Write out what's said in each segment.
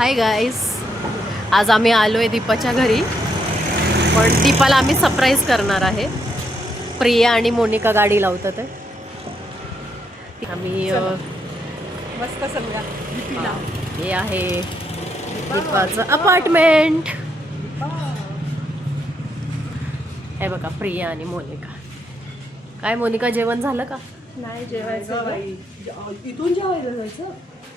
Hi guys, आज आम्ही आलो आहे दीपाच्या घरी. पण दीपाला आम्ही सरप्राईज करणार आहे. प्रिया आणि मोनिका गाडी लावतात आहे. आम्ही मस्त समजा दीपीला हे आहे दीपाचं अपार्टमेंट. हे बघा प्रिया आणि मोनिका. काय मोनिका, जेवण झालं का? नाही जेवायचं बाई. इथून जेवायला जायचं?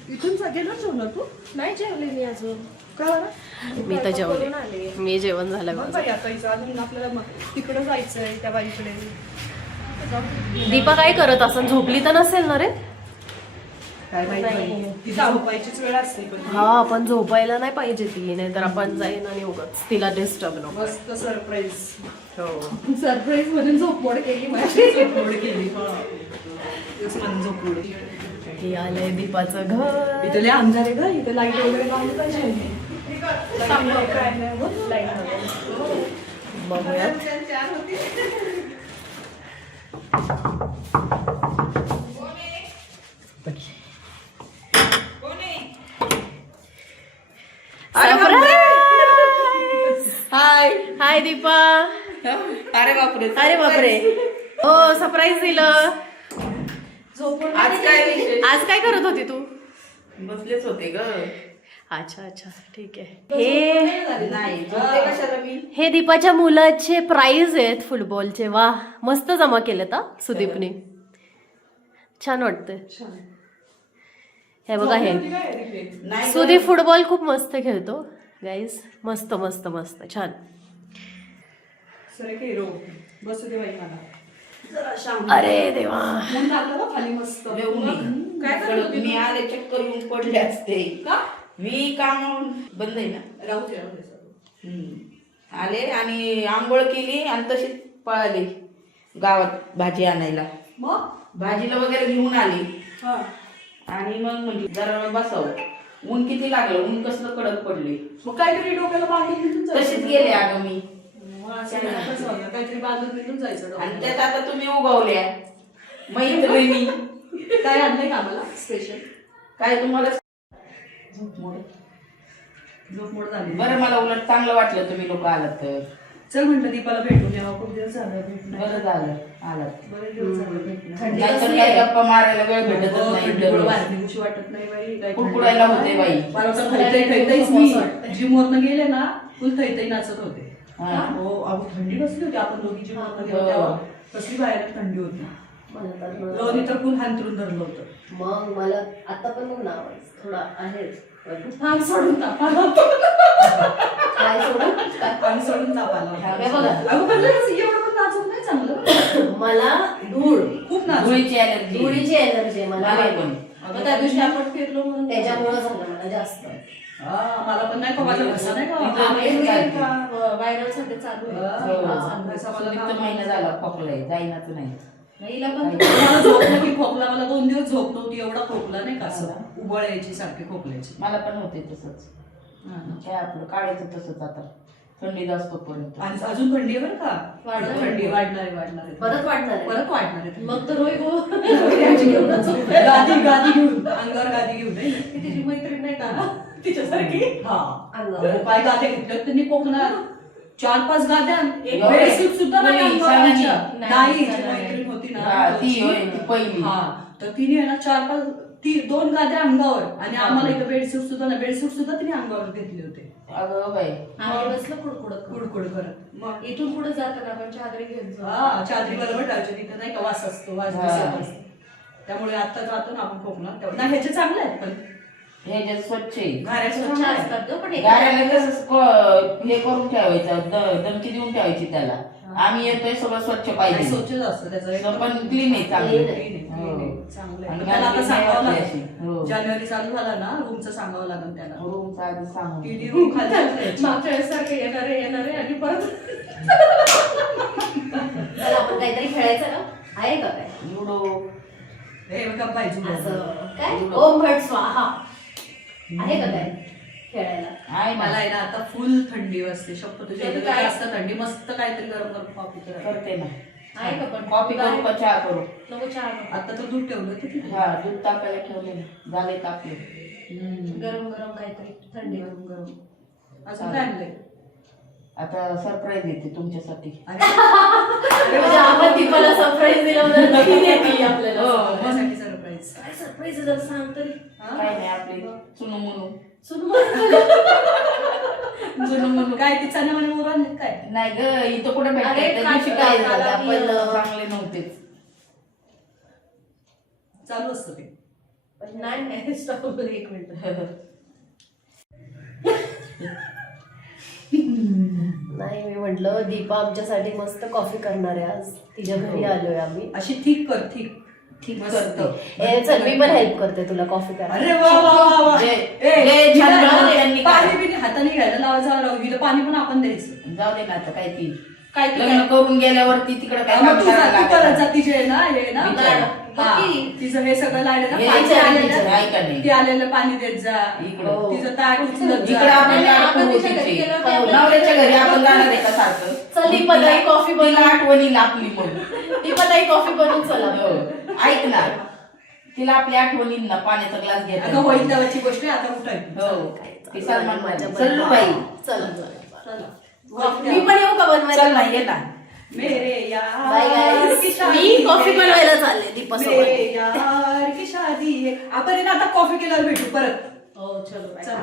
इथून गेलं जेवणार तू? नाही जेवले मी अजून. का बरं? मी तर जेवले. मी जेवण झालं मग माझं. बाई आता इथं अजून आपल्याला तिकडं जायचंय त्या बाईकडे. दीपा काय करत असं? झोपली तर नसेल ना रे? काय माहिती तिथं झोपायचीच वेळ असते पण. हा, पण झोपायला नाही पाहिजे ती, नाही तर आपण जाईन आणि उगाच तिला डिस्टर्ब नको. मस्त सरप्राईज. हो, सरप्राईज म्हणून झोपमोड केली माझी. झोपमोड केली तेच म्हणून झोपमोड. हे आलंय दीपाचं घर. इथं लय अंधार आहे का? इथं लाईट वगैरे लावली पाहिजे. बघूया. हाय हाय दीपा. अरे बापरे. अरे बापरे, हो सरप्राईज दिलं. आज काय विषय? आज काय करत होती तू? बसलेच होते ग. अच्छा अच्छा, ठीक आहे. हे नाही कशाला मी. हे दीपाच्या मुलाचे प्राइज आहेत फुटबॉलचे. वा, मस्त जमा केलेत हा सुदीपने. छान वाटतंय. हे बघा, हे सुदीप फुटबॉल खूप मस्त खेळतो गाईज. मस्त मस्त मस्त छान. सरे के रो बसू दे बाई मला. अरे देवा, ऊन लागलं बघ खाली मस्त. काय करत होती मी आले चक्कर येऊन पडले असते. का? मी काम बंद आहे ना. राहू दे राहू दे. आले आणि आंघोळ केली आणि तशीच पळाली गावात भाजी आणायला. मग भाजीला वगैरे घेऊन आली हा आणि मग म्हणजे जरा वेळ बसावं. ऊन किती लागलं, ऊन कसलं कडक पडले. मग काहीतरी डोक्याला बांधून तिथून जायचं. तशीच गेले अगं मी. मग असं नाही, कसं होणार? काहीतरी बांधून तिथून जायचं आणि डोक्याला. त्यात आता तुम्ही उगवल्या मैत्रिणी. काय आणलंय का आम्हाला स्पेशल? काय तुम्हाला झोपमोड. झोपमोड झाली. बरं, मला उलट चांगलं वाटलं तुम्ही लोक आलात तर. चल म्हटलं दीपाला भेटून यावं. खूप दिवस झालं भेट नाही. बरं झालं आलात. बरेच दिवस झाले भेट नाही. थंडी नाहीतर कसली काय आहे? गप्पा मारायला वेळ भेटतच हो, नाही. थंडी दररोज. बाहेर निघूशी वाटत नाही बाई. काय कुडकुडायला होते बाई. मला तर थैथैच मी जिम वरनं गेले ना फुल थैथै नाचत होते. हा. हो, अगो थंडी बसली होती. आपण दोघी जिम वरनं गेलो हो. तेव्हा कसली बाहेर थंडी होती. लोणी तर फुल हांतरून धरलं होतं. मग मला आता पण मग नाव थोडा आहे. हात सोडून तापाला. काय सोडून काय? हात सोडून तापाला. हे बघा. अगं पण एवढं पण नाचत नाही चांगलं. मला धूळ, खूप नाचत. धुळीची अलर्जी. धुळीची एनर्जी आहे मला. मला पण. मग त्या दिवशी आपण फिरलो म्हणून त्याच्यामुळे झालं मला जास्त. मला पण नाही का माझा घसा नाही का व्हायरल साठी चालू आहे. सुदीप्त महिना झाला खोकलाय, जाईनाच नाही. मला झोप नव्हती. खोकला मला 2 दिवस झोप नव्हती. एवढा खोकला नाही का असं उबळ यायची सारखी खोकल्याची. मला पण होते तसंच. काय आपलं काढायचं तसंच आता थंडी जास्त पर्यंत. आणि अजून थंडी आहे बरं का? वाढणार थंडी वाढणार आहे. परत वाढणार आहे. परत वाढणार आहे. मग तर होय गो. गादी घेऊन अंगावर गादी घेऊन नाही. ती तिची मैत्रीण नाही का तिच्यासारखी. हा अंगावर. काय गाद्या घेतल्या त्यांनी कोकणात 4-5 गाद्या. एक होय. बेडशीट सुद्धा नाही होय, अंगावर सगळ्यांनी. तिच्या. नाही जी सगळ्यांनी. मैत्रीण होती हा, ना ती होय, ती पहिली. हा, तर तिने आहे ना 4-5 2 गाद्या अंगावर आणि आम्हाला इथं बेडशीट सुद्धा नाही. बेडशीट सुद्धा तिने अंगावर घेतले होते. अगं बाई. आम्ही बसलो कुडकुडत. कुडकुड करत. मग इथून पुढे जाताना आपण चादरी घेऊन जाऊ. हा, चादरी बरोबर ठेवायची. तिथं नाही का वास असतो, वास हा. दिसत असतो. त्यामुळे आता जातो ना आपण कोकणात तेव्हा. नाही, ह्याचे चांगले आहेत पण हे जे स्वच्छ आहे. घाऱ्या स्वच्छ स्वच्छ असतात गं, पण गाड्याला कसं हे करून ठेवायचं, दमकी देऊन ठेवायची त्याला. आम्ही येतोय सगळं स्वच्छ पाहिजे. स्वच्छच असतं त्याचं. पण क्लीन आहे चांगलं. Clean आहे. चांगलं आणि आहे. त्याला आता सांगावं गाडी लागेल. हो. जानेवारी चालू झाला ना रूमचं सांगावं लागेल त्याला. रूमचा आधी सांगून. तिने रूम खाली मागच्या वेळेसारखं येणार आहे आणि परत चला आपण काहीतरी खेळायचं ना. आहे का काय लुडो. हे बघा पाहिजे असं काय? ओम भट स्वाहा आहे का काय खेळायला? आहे मला मला आहे ना आता फुल थंडी वाजते. शपथ तुझ्या इथे काय? जास्त थंडी. मस्त काहीतरी गरम गरम कॉफी कर. करते ना. आहे का पण? कॉफी करू का चहा करू? नको चहा नको. आता तर दूध ठेवलं होतं तिथे. हा, दूध तापायला ठेवले ना. झाले तापले. गरम गरम काहीतरी थंडी. गरम गरम असं काय आणलंय? आता सरप्राईज येते तुमच्यासाठी. म्हणजे आपण दीपाला सरप्राईज दिलं तर ती देते आपल्याला. माझ्यासाठी सरप्राईज. काय सरप्राईज जर सांग तरी. काय नाही आपले चुनू मुनू. जुनं म्हणून काय ती चणे म्हणे मोर आणले काय? नाही ग इथं कुठे अरे, भेटते त्या दिवशी काय काय झालं, झालं आपण चांगले नव्हतेच. चालू असतं ते. नाही स्टॉप एक मिनिट. नाही मी म्हंटल दीपा आमच्यासाठी मस्त कॉफी करणार आहे आज. तिच्या घरी आलोय आम्ही. अशी ठीक कर ठीक. ठीक मस्त. करते. ए चल मी पण हेल्प करते तुला कॉफी करायला. अरे वा वा वा वा. जे छान बनवलं त्यांनी पाणी काय. बिनी हाताने घ्यायला लावायचं राहू हिला पाणी पण आपण द्यायचं. जाऊ दे ना आता काय ती काय ती लग्न काय? करून गेल्यावरती तिकडे काय मग काम तू करायला तू करत लागलं. जा तिचे ना हे ना विचार. हा. तिचं हे सगळं लाडे ना हे पाणी विचार, आलेलं. विचार, ऐका नाही. ती आलेलं पाणी देत जा इकडं. तिचं ताट उचलत इकडे जा. आपण लाड आपण करू तिच्या घरी तिचे. गेलो की आपल्याला- नवऱ्याच्या घरी आपण जाणार आहे का सारखं. चल दीपा ताई कॉफी तिला बनव. आठवणी लाभली म्हणून. दीपा ताई कॉफी बनवून चला. हो. ऐक ना तिला आपल्या आठवणींना पाण्याचा ग्लास अगं घ्यायचा. होईल तेव्हाची गोष्ट आहे आता उठायची. हो ती सलमान माझ्या सल्लू बाई. चल चला. मी पण येऊ का बनवायला? चल ना ये ना. मेरे बाय यार की गाईस. शादी मी कॉफी है. बनवायला चालले दीपा मेरे सोबत. यार की शादी है. आपण आहे ना आता कॉफी केल्यावर भेटू परत. हो चलो चला.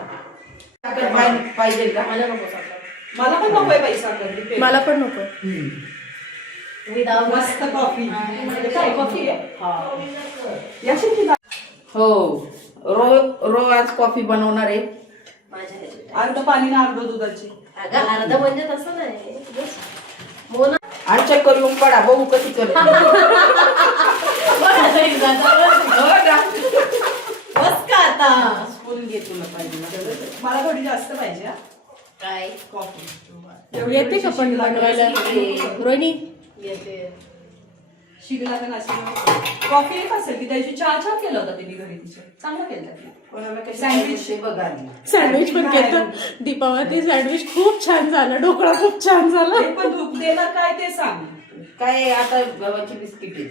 साखर पाहिजे का. मला नको साखर. मला पण नकोय पैसा कर. मला पण नको. विदाउट मस्त कॉफी. काय कॉफी आहे? याची किती? हो रो आज कॉफी बनवणार आहे. माझ्या ह्याच्यात. अर्ध पाणी ना अर्ध दुधाची. अगं अर्ध म्हणजे तसं नाही. मोना आमच्या करून पडा बघू कशी कर. बस का आता. स्पून घे तुला पाहिजे. मला थोडी जास्त पाहिजे हा. काय कॉफी येते का पण बनवायला रोहिणी येते. शिकला का नसेल कॉफी येत असेल की त्याची चहा छान केला होता तिने घरी तिच्या चांगला केला. सँडविच बघ आधी. सँडविच पण केलं दीपावली. सँडविच खूप छान झालं. ढोकळा खूप छान झाला. ते पण तू देणार काय ते सांग. काय आता गव्हाची बिस्किट आहे.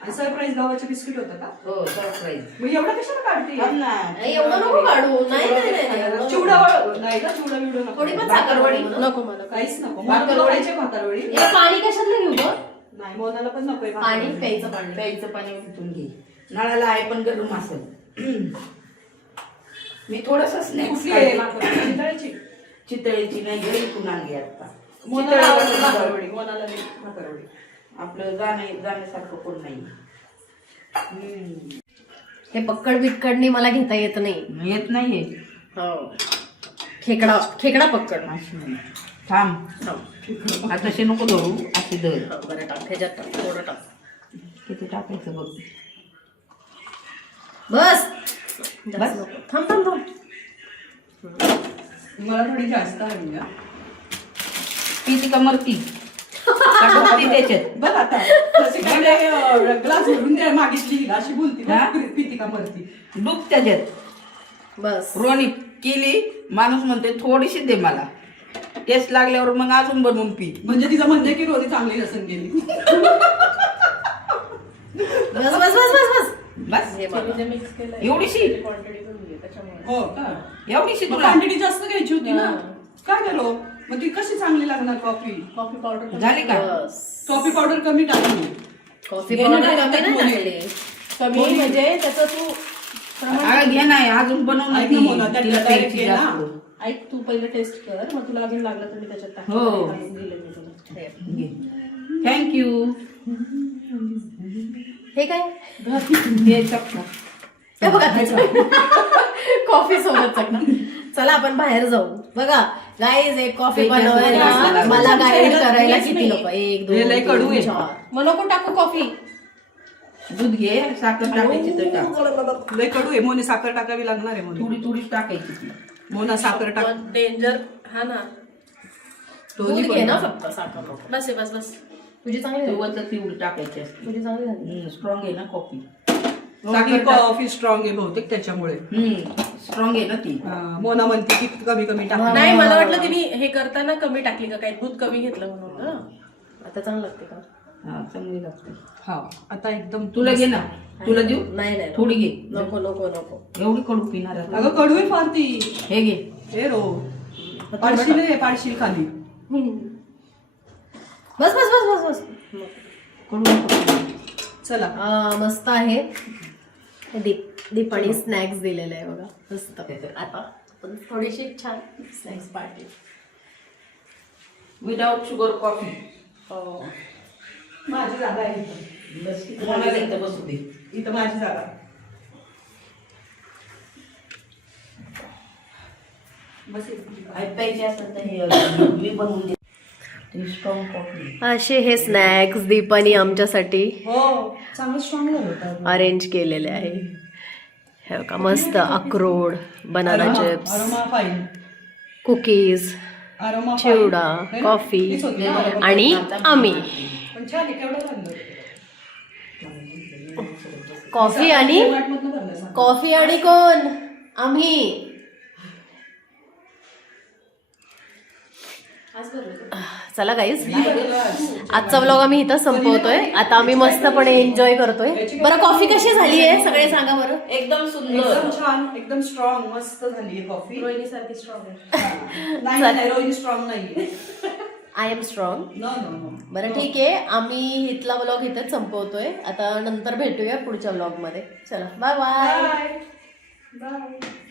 आणि सरप्राईज गावाचे बिस्किट होतं का? हो सरप्राईज. मग एवढं कशाला काढते? नाही, एवढं नको काढू. नाही नाही नाही एवढं चिवडा नको. नाही का चिवडा बिवडा नको. थोडी पण साखरवडी नको मला. काहीच नको. भाकरवडी. तुला पाहिजे भाकरवडी? हे पाणी कशाला घेऊ गं? नाही मोनाला पण नकोय पाणी भाकरवडी. प्यायचं पाणी. प्यायचं पाणी उठून घे. नळाला आहे पण गरम असेल. मी थोडस स्नॅक्स कुठली आहे भाकरवडी? चितळेची? चितळेची नाही घरी इथून आणली आता. मोनाला आवडते चितळेची भाकरवडी. मोनाला नाही भाकरवडी. आपलं जाण्यासारखं कोण नाही. हे पक्कड बिक्कडनी मला घेता येत नाही. येत नाहीये. हो खेकडा खेकडा पक्कड. थांब आता तसे नको धरू असे धर. बरं टाक ह्याच्यात टाक थोडं टाक. किती टाकायचं बघ. बस बस? जास्त नको. थांब थांब थांब. मला थोडी जास्त हवी हा. ती का मरती का डुबती त्याच्यात. बघ आता तशी काय ग्लास भरून द्या मागितली हिला अशी बोलती हा? पिती का मरती. डूब त्याच्यात. बस रोणी केली माणूस म्हणते थोडीशी दे मला. टेस्ट लागल्यावर मग अजून बनवून पी. म्हणजे तिचं म्हणणं की रोजी चांगली रसन गेली. बस बस बस बस बस. बस हे बघा. मिक्स केलं. एवढीशी क्वांटिटी पण दिली त्याच्यामुळे. हो का? एवढीशी मग तुला क्वांटिटी जास्त घ्यायची होती ना. काय करो मग ती कशी चांगली लागणार कॉफी? कॉफी पावडर झाली का. बस. कॉफी पावडर कमी टाकली. कॉफी घेणं पावडर टाकतात कमी नाही मुली. टाकली. कमी म्हणजे त्याचं तू अगं घे नाही अजून बनवून ऐक ना मोना, त्यातलं direct घे ना. ऐक तू पहिले टेस्ट कर. मग तुला अजून लागलं तर मी त्याच्यात टाकते. हो. टाकून दिलं मी तुला. हे. थँक्यू. हे काय हे चपला. हे बघा कॉफी सोबत चकना. चला आपण बाहेर जाऊ. बघा गाईज एक कॉफी त्याच्या बनवायला सोबत मला गाईड करायला हेच किती नाही. लोक. एक हे लय दोन कडू आहे. तीन चार. मग नको टाकू कॉफी. दूध घे साखर टाकायची तर टाक. लय कडू आहे. मोने साखर टाकावी लागणार आहे मोने. थोडी थोडीच टाकायची ती. मोना साखर टाक. डेंजर. हा ना. दूध घे ना फक्त साखर नको. बस आहे, बस बस. तुझी चांगली झाली. तेव्हाच तेवढी टाकायची असते. तुझी चांगली झाली. स्ट्रॉंग आहे ना कॉफी. साखर कॉफी स्ट्रॉंग आहे बहुतेक त्याच्यामुळे. स्ट्रॉंग आहे ना ती. मोना म्हणते की कमी कमी टाक. नाही मला वाटलं तिने हे करताना कमी टाकली का काय. दूध कमी घेतलं म्हणून. आता चांगलं लागते का. हा चांगली लागते. हा आता एकदम तुला घे ना, तुला देऊ नाही नाही थोडी घे. नको नको नको. एवढी कडू पिणार आहे. अगं कडू आहे फार ती. हे घे. हे रो पाडशील खाली. बस बस बस बस बस. कडू नको. चला मस्त आहे. दीपाने स्नॅक्स दिलेले आहे बघा मस्त. आता आपण थोडीशी छान snacks party. Without sugar coffee. माझी जागा आहे इथं. बस कोणाला इथं बसू दे. इथं माझी जागा. बस ऐकायचे असेल तर हे मी बनवून दे. Strong coffee. असे हे स्नॅक्स दीपाने आमच्यासाठी हो चांगलं स्ट्रॉंग झालं होतं. अरेंज केलेले आहे. हे बघा मस्त अक्रोड, banana chips, Aroma fine. Cookies, Aroma chivda, coffee आणि आम्ही. पण छान आहे. केवढं लागलं. कॉफी आणि वाटमधनं भरलं सांग. कॉफी आणि कोण? आम्ही. चला गाईज, आजचा व्लॉग आम्ही इथं संपवतोय. आता आम्ही मस्तपणे एन्जॉय करतोय. बरं कॉफी कशी झाली आहे सगळे सांगा बरं. एकदम सुंदर. एकदम छान, एकदम स्ट्रॉंग मस्त झाली आहे कॉफी. रोहिणी सारखी स्ट्रॉंग आहे. नाही रोहिणी स्ट्रॉंग नाही. I am strong. No no no. बरं ठीक आहे, आम्ही इथला व्लॉग इथेच संपवतोय. आता नंतर भेटूया पुढच्या व्लॉग मध्ये. चला बाय बाय. बाय.